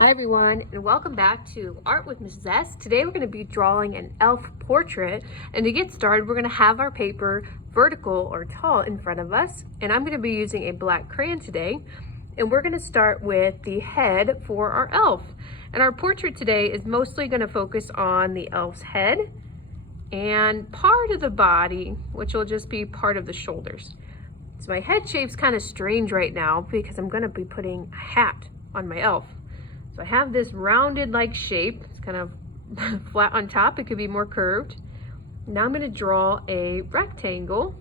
Hi everyone, and welcome back to Art with Mrs. S. Today we're going to be drawing an elf portrait, and to get started we're going to have our paper vertical or tall in front of us, and I'm going to be using a black crayon today, and we're going to start with the head for our elf. And our portrait today is mostly going to focus on the elf's head and part of the body, which will just be part of the shoulders. So my head shape's kind of strange right now because I'm going to be putting a hat on my elf. So I have this rounded like shape. It's kind of flat on top. It could be more curved. Now I'm going to draw a rectangle,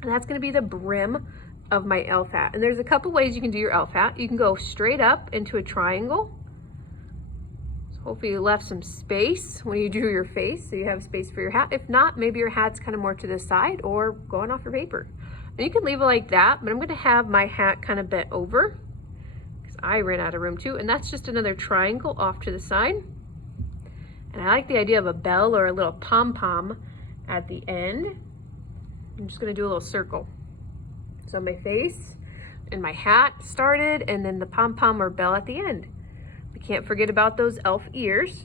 and that's going to be the brim of my elf hat. And there's a couple ways you can do your elf hat. You can go straight up into a triangle. So hopefully you left some space when you drew your face, so you have space for your hat. If not, maybe your hat's kind of more to the side or going off your paper. And you can leave it like that, but I'm going to have my hat kind of bent over. I ran out of room too, and that's just another triangle off to the side. And I like the idea of a bell or a little pom-pom at the end. I'm just going to do a little circle. So my face and my hat started, and then the pom-pom or bell at the end. We can't forget about those elf ears.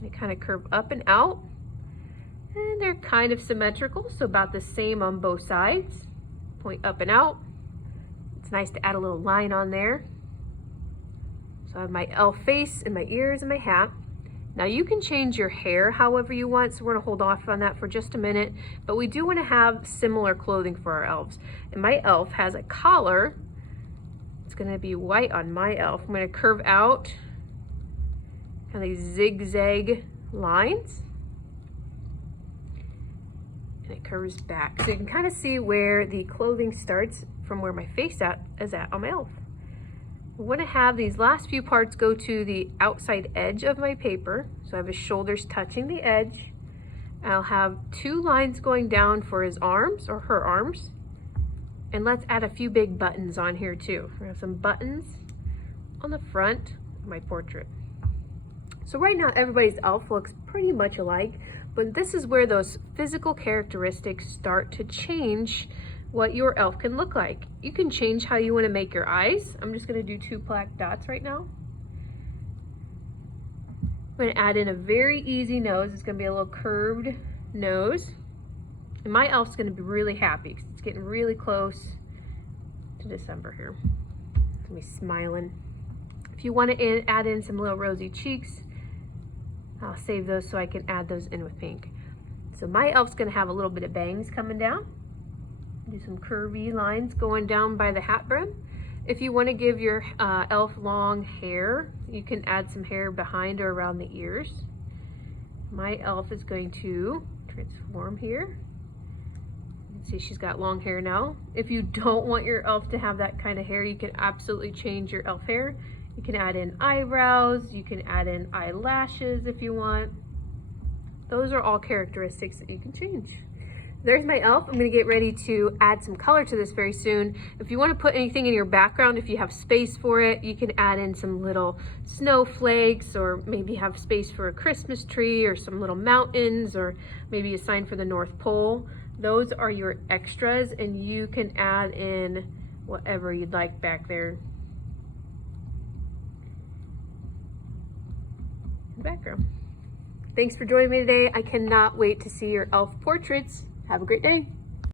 They kind of curve up and out, and they're kind of symmetrical, so about the same on both sides. Point up and out. It's nice to add a little line on there. So I have my elf face and my ears and my hat. Now you can change your hair however you want, so we're gonna hold off on that for just a minute, but we do wanna have similar clothing for our elves. And my elf has a collar. It's gonna be white on my elf. I'm gonna curve out kind of these zigzag lines. And it curves back. So you can kind of see where the clothing starts from where my face is at on my elf. I want to have these last few parts go to the outside edge of my paper. So I have his shoulders touching the edge. I'll have two lines going down for his arms or her arms. And let's add a few big buttons on here too. We have some buttons on the front of my portrait. So right now everybody's elf looks pretty much alike, but this is where those physical characteristics start to change what your elf can look like. You can change how you want to make your eyes. I'm just going to do two black dots right now. I'm going to add in a very easy nose. It's going to be a little curved nose. And my elf's going to be really happy because it's getting really close to December here. It's going to be smiling. If you want to add in some little rosy cheeks, I'll save those so I can add those in with pink. So my elf's going to have a little bit of bangs coming down. Do some curvy lines going down by the hat brim. If you want to give your elf long hair, you can add some hair behind or around the ears. My elf is going to transform here. You can see she's got long hair now. If you don't want your elf to have that kind of hair, you can absolutely change your elf hair. You can add in eyebrows, you can add in eyelashes if you want. Those are all characteristics that you can change. There's my elf. I'm going to get ready to add some color to this very soon. If you want to put anything in your background, if you have space for it, you can add in some little snowflakes, or maybe have space for a Christmas tree or some little mountains, or maybe a sign for the North Pole. Those are your extras, and you can add in whatever you'd like back there. Background. Thanks for joining me today. I cannot wait to see your elf portraits. Have a great day.